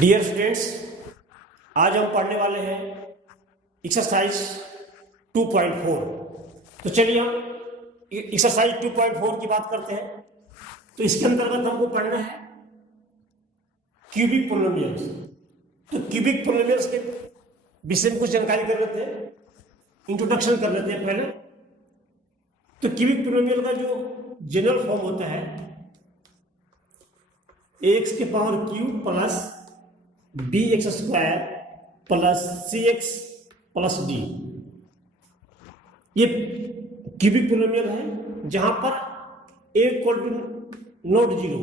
Dear students, आज हम पढ़ने वाले हैं एक्सरसाइज 2.4। तो चलिए हम एक्सरसाइज 2.4 की बात करते हैं। तो इसके अंतर्गत हमको पढ़ना है क्यूबिक पोलिनोमियल्स। तो क्यूबिक पोलिनोमियल्स के विषय में कुछ जानकारी कर लेते हैं, इंट्रोडक्शन कर लेते हैं पहले। तो क्यूबिक पोलिनोमियल का जो जनरल फॉर्म होता है एक्स के power cube plus b x square plus c x plus d. ये क्यूबिक पोलिनोमियल है जहां पर a equal to not zero,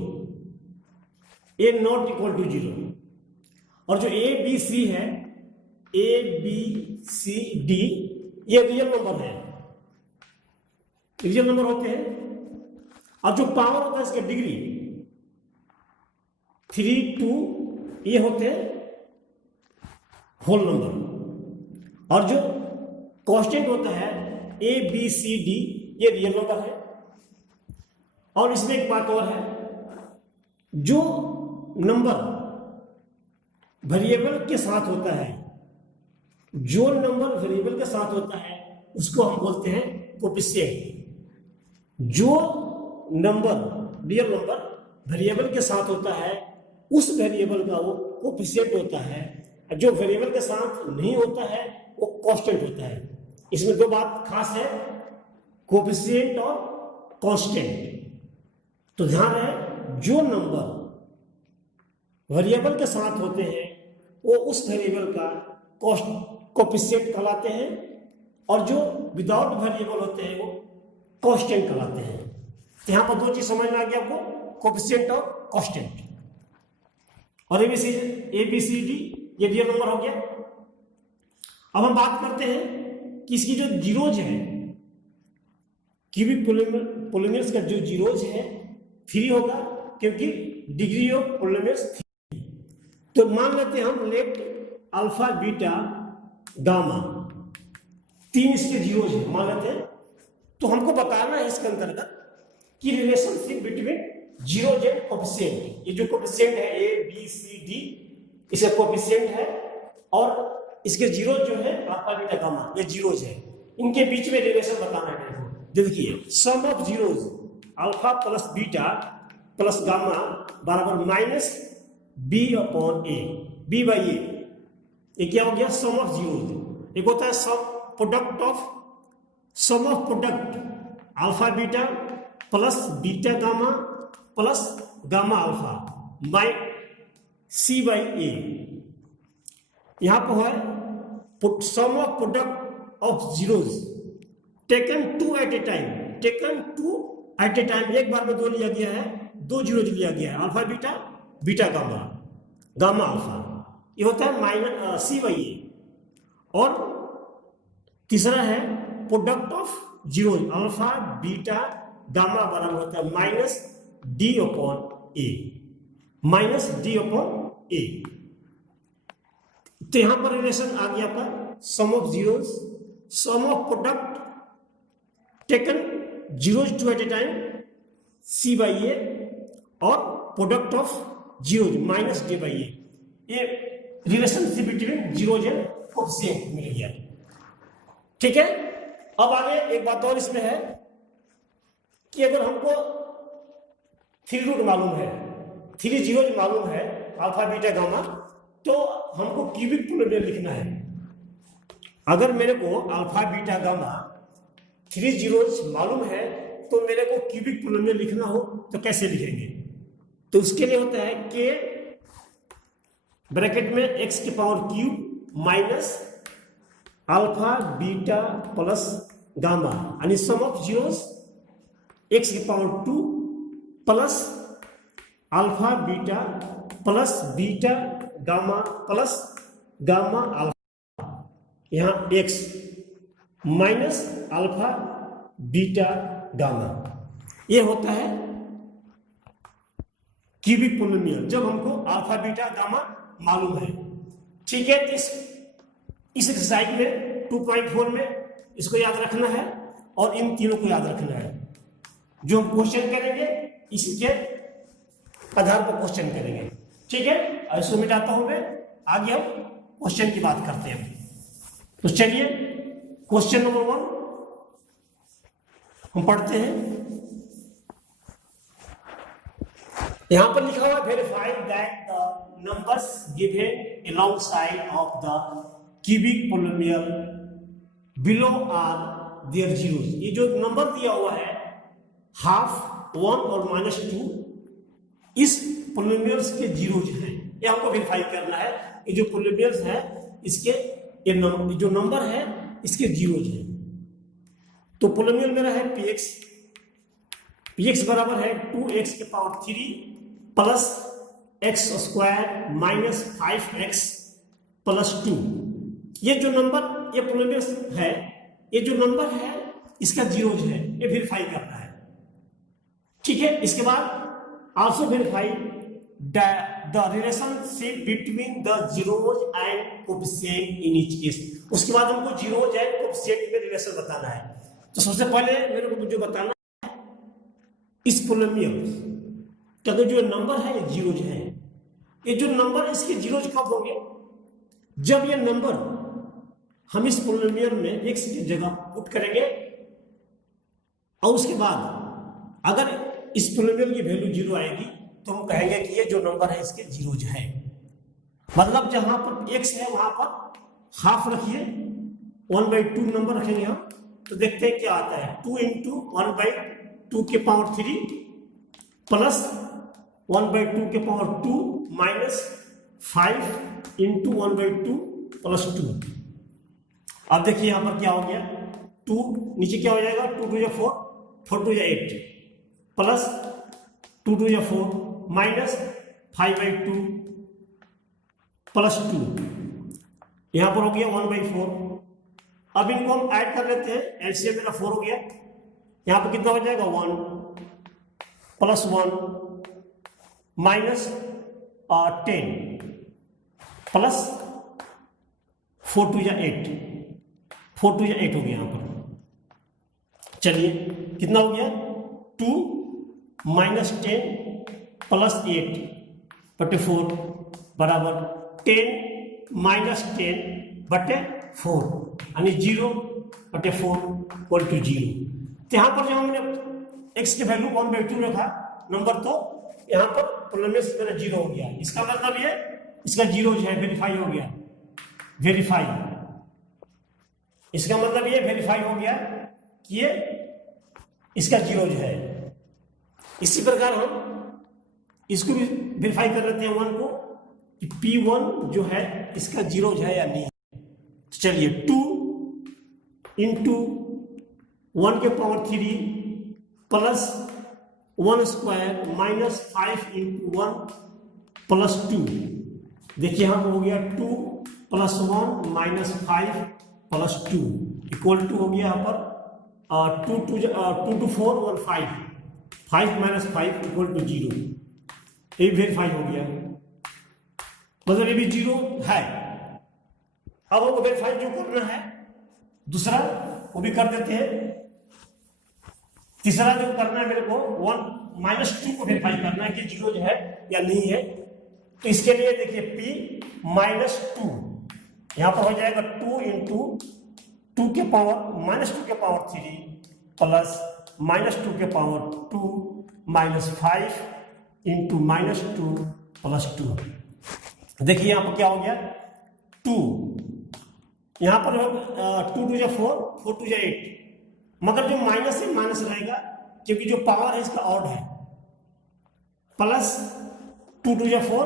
a not equal to zero, और जो ए बी सी है, ए बी सी डी, ये real number है, real number होते हैं। और जो पावर होता है इसके डिग्री 3, 2, ये होते हैं होल नंबर। और जो कांस्टेंट होता है ए बी सी डी, ये रियल नंबर है। और इसमें एक बात और है, जो नंबर वेरिएबल के साथ होता है, जो नंबर वेरिएबल के साथ होता है उसको हम बोलते हैं कोएफिशिएंट। जो नंबर रियल नंबर वेरिएबल के साथ होता है उस वेरिएबल का वो कोएफिशिएंट होता है। जो वेरिएबल के साथ नहीं होता है वो कांस्टेंट होता है। इसमें दो बात खास है, कोएफिशिएंट और कांस्टेंट। तो ध्यान है, जो नंबर वेरिएबल के साथ होते हैं वो उस वेरिएबल का कोएफिशिएंट कहलाते हैं, और जो विदाउट वेरिएबल होते हैं वो कांस्टेंट कहलाते हैं। तो यहां पर दो चीज समझ में आ गया आपको, कोएफिशिएंट और कांस्टेंट। और एबीसीडी ये रियल नंबर हो गया। अब हम बात करते हैं कि इसकी जो जीरोज है, क्यूबिक पोलिनोमियल्स का जो जीरोज है 3 होगा, क्योंकि डिग्री ऑफ पोलिनोमियल्स 3। तो मान लेते हैं हम लेट अल्फा बीटा गामा, 3 इसके जीरोज है मान लेते हैं। तो हमको बताना है इसके अंतर्गत कि relationship between zeros and coefficient. ये जो कोएफिशिएंट है ए बी सी डी, इसका कोएफिशिएंट है, और इसके जीरो जो है अल्फा बीटा गामा, ये जीरोज है, इनके बीच में रिलेशन बताना है मेरे को। देखिए, sum of zeros alpha plus beta plus gamma बराबर minus b upon a, b by a. ये क्या हो गया? Sum of zeros. एक होता है sum product alpha beta plus beta gamma plus gamma alpha by c by a. यहां पर है sum of product of zeros taken two at a time, एक बार में दो लिया गया है, 2 जीरोज लिया गया है, alpha beta, beta gamma, gamma alpha. ये होता है माइनस सी बाई ए। और तीसरा है product of zeros alpha beta gamma बराबर होता है minus d upon a, minus d upon a. तो यहां पर रिलेशन आ गया आपका sum of zeros, sum of product taken zeros two at a time c by a, और product of zeros minus d by a. ये relationship between zeros and coefficient मिल गया। ठीक है। अब आगे एक बात और इसमें है कि अगर हमको 3 रूट मालूम है, 3 जीरोज मालूम है अल्फा बीटा गामा, तो हमको क्यूबिक पोलिनोमियल लिखना है। अगर मेरे को अल्फा बीटा गामा 3 जीरोज मालूम है तो मेरे को क्यूबिक पोलिनोमियल लिखना हो तो कैसे लिखेंगे? तो उसके लिए होता है के ब्रैकेट में एक्स के power cube minus alpha beta plus gamma, यानी सम ऑफ जीरोज एक्स की power 2 plus alpha beta plus beta gamma plus gamma alpha, यहां x minus alpha beta gamma. ये होता है क्यूबिक पोलिनोमियल जब हमको अल्फा बीटा गामा मालूम है। ठीक है। तो इस एक्सरसाइज में 2.4 में इसको याद रखना है, और इन तीनों को याद रखना है। जो हम क्वेश्चन करेंगे इसके आधार पर क्वेश्चन करेंगे। ठीक है, इसको मिटाता हूं मैं, आगे हम क्वेश्चन की बात करते हैं। तो चलिए क्वेश्चन नंबर 1 हम पढ़ते हैं। यहां पर लिखा हुआ verify that the numbers given alongside of the cubic polynomial below are their zeros. ये जो नंबर दिया हुआ है हाफ, 1 और -2, इस पोलिनोमियल्स के जीरोज हैं, ये हमको वेरीफाई करना है। ये जो पोलिनोमियल्स है इसके ये जो नंबर है इसके जीरोज हैं। तो पोलिनोमियल मेरा है px बराबर है 2x के power 3 plus x square minus 5x plus 2। ये जो नंबर, ये पोलिनोमियल है, ये जो नंबर है इसका जीरोज है, ये वेरीफाई करना है। ठीक है, इसके बाद also verify the relationship between the zeros and coefficient in each case. उसके बाद हमको जीरोज एंड कोएफिशिएंट में रिलेशन बताना है। तो सबसे पहले मेरे को जो बताना है इस पोलिनोमियल का जो नंबर है ये जीरोज है। ये जो नंबर इसके जीरोज कब होंगे? जब ये नंबर हम इस पोलिनोमियल में x की जगह पुट करेंगे और उसके बाद अगर इस पोलिनोमियल की वैल्यू 0 आएगी तो हम कहेंगे कि ये जो नंबर है इसके जीरोज है। मतलब जहां पर x है वहां पर हाफ रखिए, 1/2 नंबर रखेंगे हम, तो देखते हैं क्या आता है। 2 × 1/2 के पावर 3 प्लस 1/2 के पावर 2 माइनस 5 × 1/2 प्लस 2। अब देखिए यहां पर क्या हो गया, 2 नीचे क्या हो जाएगा, 2 × 2 = 4, 4 × 2 = 8 प्लस 2 × 2 = 4 माइनस 5/2 प्लस 2। यहां पर हो गया 1/4। अब इनको हम ऐड कर लेते हैं, एलसीएम मेरा 4 हो गया। यहां पर कितना हो जाएगा, 1 प्लस 1 माइनस 10 प्लस 4 × 2 = 8, 4 × 2 = 8 हो गया यहां पर। चलिए कितना हो गया, 2 माइनस 10 प्लस 8/4 बराबर 10 माइनस 10/4 यानी 0/4 = 0। तो यहां पर जो हमने x की वैल्यू 1/2 रखा नंबर, तो यहां पर पोलिनोमियल मेरा 0 हो गया। इसका मतलब ये इसका जीरो है, वेरीफाई हो गया, वेरीफाई। इसका मतलब ये वेरीफाई हो गया कि ये इसका जीरो है। इसी प्रकार हम इसको भी वेरीफाई कर लेते हैं 1 को कि P1 जो है इसका जीरो है या नहीं। तो चलिए 2 × 1 के power 3 plus 1 square minus 5 × 1 plus 2। देखिए यहां पर हो गया 2 plus 1 minus 5 plus 2 equal to हो गया यहां पर 2 to 4 1 5, 5 माइनस 5 इक्वल टू 0। ये वेरीफाई हो गया, मतलब ये भी 0 है। अब हमको वेरीफाई जो करना है दूसरा वो भी कर देते हैं। तीसरा जो करना है मेरे को 1 - 2 को वेरीफाई करना है कि 0 है या नहीं है। तो इसके लिए देखिए P - 2 यहां पर हो जाएगा 2 × 2 के पावर -2 के पावर 3 प्लस -2 के पावर 2 माइनस 5 × -2 प्लस 2। देखिए यहां पर क्या हो गया 2, यहां पर 2 × 2 = 4, 4 × 2 = 8, मगर जो माइनस है माइनस रहेगा क्योंकि जो पावर है इसका ऑड है। प्लस 2 × 2 = 4,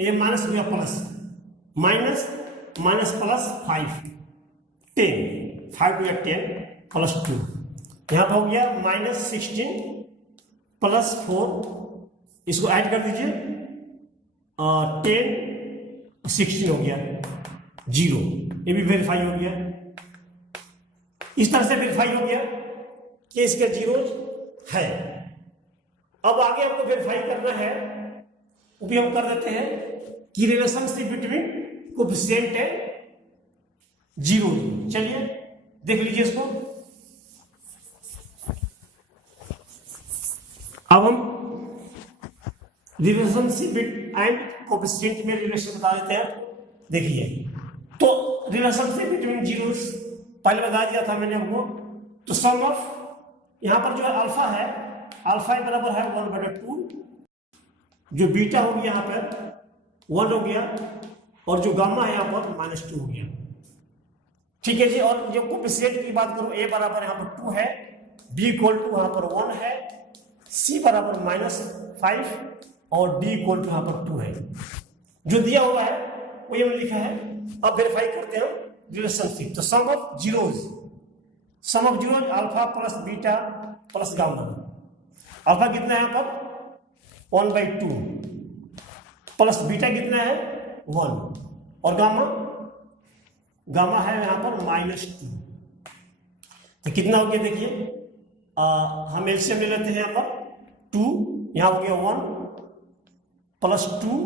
ये माइनस हो गया plus, minus minus plus 5 10, 5 × 2 = 10 plus 2। यहां पर हो गया -16 प्लस 4, इसको ऐड कर दीजिए 10 16 हो गया 0। ये भी वेरीफाई हो गया। इस तरह से वेरीफाई हो गया कि इसका 0 है। अब आगे हमको वेरीफाई करना है, वो भी हम कर देते हैं कि रिलेशनशिप बिटवीन कोएफिशिएंट है 0। चलिए देख लीजिए इसको। अब हम रिलेशनशिप एंड कोफिशिएंट में रिलेशन बता देते हैं। देखिए तो रिलेशनशिप बिटवीन जीरोस पहले बता दिया था मैंने आपको। तो सम ऑफ यहाँ पर जो है अल्फा है, अल्फा बराबर है 1/2, जो बीटा हो गया यहाँ पर 1 हो गया, और जो गामा है यहाँ पर -2 हो गया। ठीक है जी। और जो कोफिशिएंट की बात करूं, a बराबर यहाँ पर 2 है, b इक्वल टू यहाँ पर 1 है, c बराबर -5 और d इक्वल टू यहाँ पर 2 है। जो दिया हुआ है वही हमने लिखा है। अब वेरीफाई करते हैं रिलेशनशिप। तो sum of zeros alpha plus beta plus gamma. Alpha कितना है यहाँ पर 1/2 प्लस बीटा कितना है 1, और गामा है यहाँ पर -2। तो कितना हो गया देखिए, हम एलसीएम ले लेते हैं यहाँ पर 2, यहाँ हो गया 1 प्लस 2,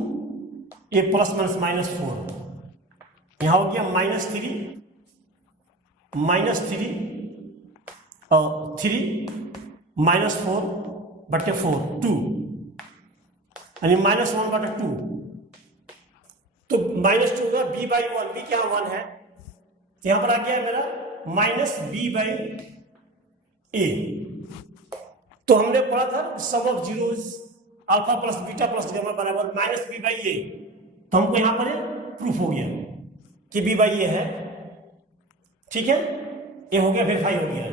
ये प्लस -4, यहाँ हो गया -3 और 3 -4/4 2 यानी -1/2। तो -2 होगा b/1, b क्या 1 है, तो यहां पर आ गया मेरा -b/a। तो हमने पढ़ा था sum of zeros alpha plus beta plus gamma बराबर -b/a। तो हमको यहां पर प्रूफ हो गया कि b/a है। ठीक है, ये हो गया, वेरीफाई हो गया।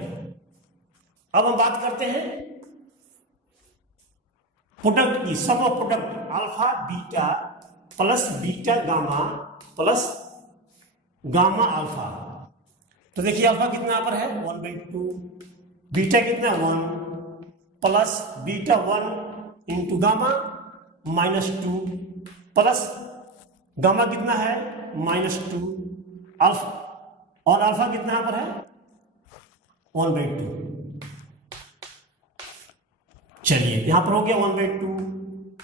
अब हम बात करते हैं प्रोडक्ट की। Sum of product alpha beta plus beta gamma plus gamma alpha. तो देखिए अल्फा कितना यहाँ पर है 1/2, बीटा कितना 1 plus beta 1 into gamma -2 plus gamma कितना है -2 अल्फा, और अल्फा कितना यहाँ पर है 1/2। चलिए यहां पर हो गया 1/2,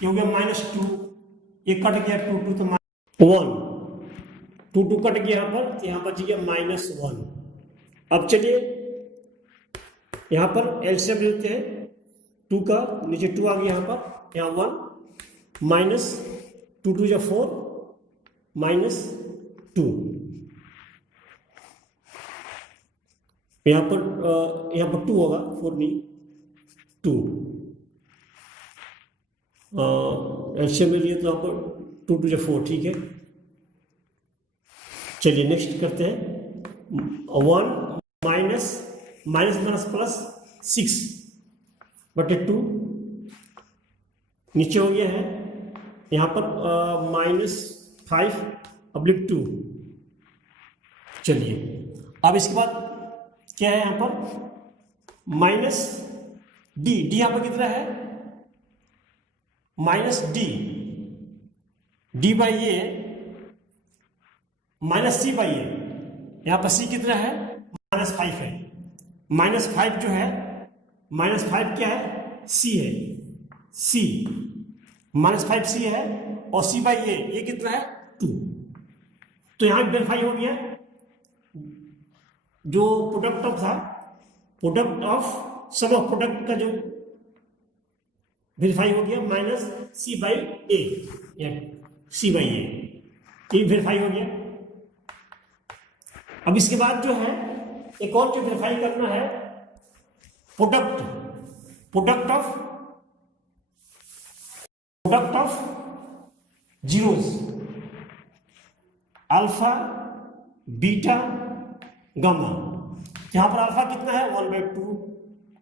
ये हो गया -2, ये कट गया 2 तो 1, 2 कट गया यहाँ पर, तो यहाँ पर जी -1। अब चलिए यहाँ पर एलसीएम लेते हैं 2 का, नीचे 2 आ गया यहाँ पर, यहाँ 1 -2 2 4 -2, यहाँ पर 2 होगा, 4 नहीं 2, एलसीएम में लिए तो यहाँ पर 2 2 4, ठीक है। चलिए नेक्स्ट करते हैं 1 माइनस प्लस 6/2, नीचे हो गया है यहाँ पर -5/2। चलिए अब इसके बाद क्या है यहाँ पर -d यहाँ पर कितना है -d/a -c/a, यहाँ पर c कितना है -5 है, -5 जो है -5 क्या है c है, c -5 c है, और c/a ये कितना है 2। तो यहाँ वेरीफाई हो गया जो प्रोडक्ट ऑफ था, product of sum of product का जो वेरीफाई हो गया -c/a या c/a, ये वेरीफाई हो गया। अब इसके बाद जो है एक और जो वेरीफाई करना है product of zeros alpha beta gamma. यहां पर अल्फा कितना है 1/2,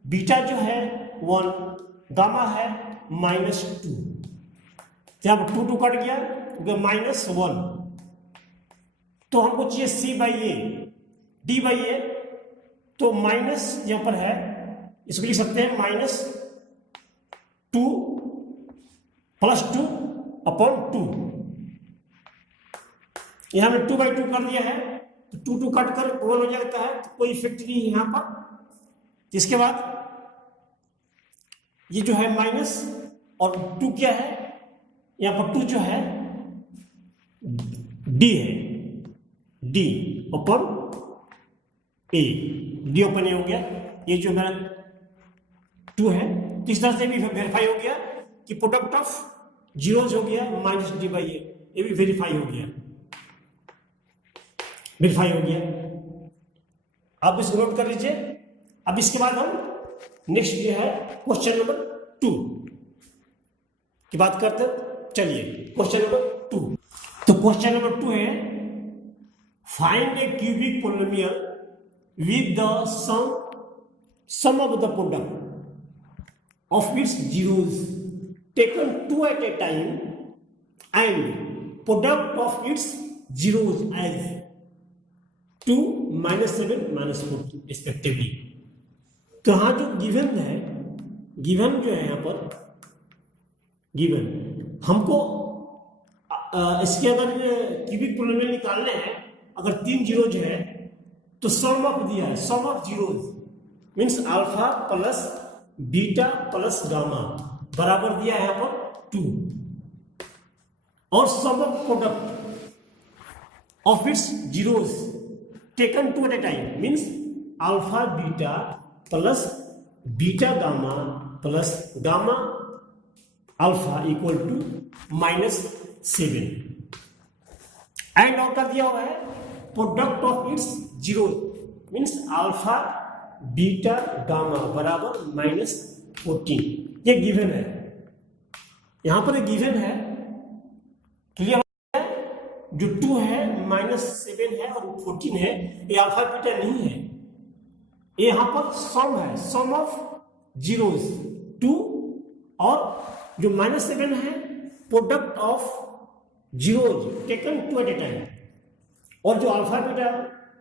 बीटा जो है 1, गामा है -2, यहां पर 2 कट गया -1। तो हमको चाहिए c/a d/a, तो माइनस यहां पर है, इसको लिख सकते हैं -2 + 2/2। यहां में 2/2 कर दिया है, तो 2 कट कर 1 हो जाता है, तो कोई इफेक्ट नहीं है यहां पर। इसके बाद ये जो है माइनस, और 2 क्या है यहां पर 2 जो है d है, d/a, d/a हो गया। ये जो मेरा 2 है, तो इस तरह से भी वेरीफाई हो गया कि प्रोडक्ट ऑफ जीरोज हो गया माइनस डी बाई ये भी वेरीफाई हो गया, वेरीफाई हो गया। आप इसको नोट कर लीजिए। अब इसके बाद हम नेक्स्ट जो है क्वेश्चन नंबर 2 की बात करते हैं। चलिए क्वेश्चन नंबर 2। तो क्वेश्चन नंबर 2 है find a cubic polynomial with the sum of the product of its zeros taken 2 at a time and product of its zeros as 2, -7, -14 respectively. तो यहाँ जो गिवन है, गिवन जो है यहाँ पर गिवन हमको इसके अगर क्यूबिक पोलिनोमियल निकालने हैं, अगर 3 जीरोज है तो सम ऑफ दिया है, sum of zeros means alpha plus beta plus gamma बराबर दिया है यहाँ पर 2, और sum of product of its zeros taken 2 at a time means alpha beta plus beta gamma plus gamma alpha equal to -7 and और कर दिया हुआ है product of its zero means alpha beta gamma बराबर -14। ये गिवन है, यहां पर गिवन है, क्लियर है। जो 2 है -7 है और 14 है, ये अल्फा बीटा नहीं है, ये यहां पर सम है, सम ऑफ जीरोज 2 और जो -7 है product of zeros taken 2 at a time, और जो अल्फा बीटा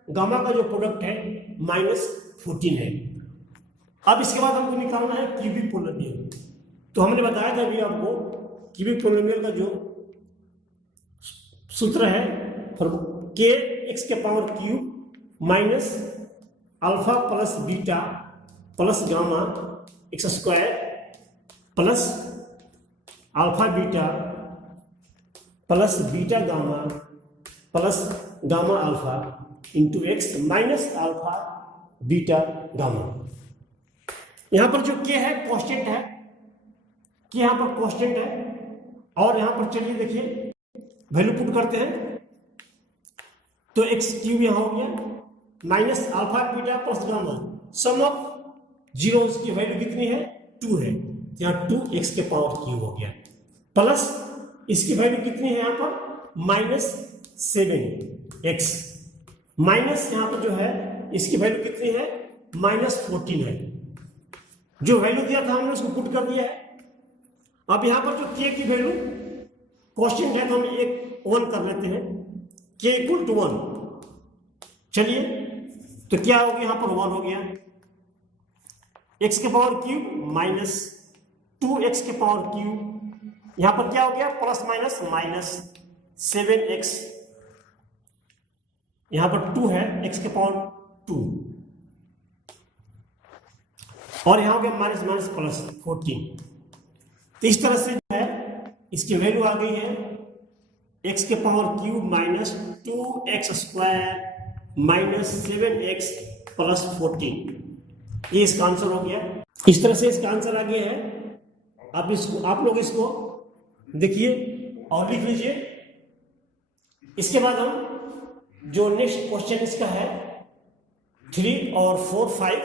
गामा का जो प्रोडक्ट है -14 है। अब इसके बाद हमको निकालना है क्यूबिक पोलिनोमियल। तो हमने बताया था अभी आपको क्यूबिक पोलिनोमियल का जो सूत्र है k x के power cube minus alpha plus beta plus gamma x square plus alpha beta plus beta gamma plus gamma alpha into x minus alpha beta gamma. यहां पर जो के है कांस्टेंट है, कि यहां पर कांस्टेंट है, और यहां पर चलिए देखिए वैल्यू पुट करते हैं तो एक्स क्यूब यहां हो गया minus alpha beta plus gamma, sum of zeros की वैल्यू कितनी है 2 है, यहां 2 एक्स के पावर क्यूब हो गया, प्लस इसकी वैल्यू कितनी है यहां पर -7 एक्स, माइनस यहां पर जो है इसकी वैल्यू कितनी है -14 है। जो वैल्यू दिया था हमने उसको पुट कर दिया है। अब यहां पर जो के की वैल्यू कांस्टेंट है तो हम एक 1 कर लेते हैं, के इक्वल टू 1। चलिए तो क्या हो गया, यहां पर 1 हो गया, एक्स के पावर क्यूब माइनस 2x के पावर क्यूब, यहां पर क्या हो गया प्लस माइनस -7x, यहां पर 2 है x के पावर 2, और यहां हो गया माइनस प्लस 14। तो इस तरह से जो है इसकी वैल्यू आ गई है x के power cube minus 2x square minus 7x plus 14। ये इसका आंसर हो गया। इस तरह से इसका आंसर आ गया है। अब इसको आप लोग इसको देखिए और लिख लीजिए। इसके बाद हम जो नेक्स्ट क्वेश्चन इसका है 3 और 4, 5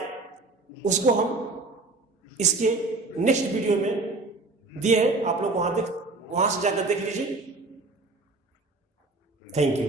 उसको हम इसके नेक्स्ट वीडियो में दिए हैं, आप लोग वहां से जाकर देख लीजिए। Thank you.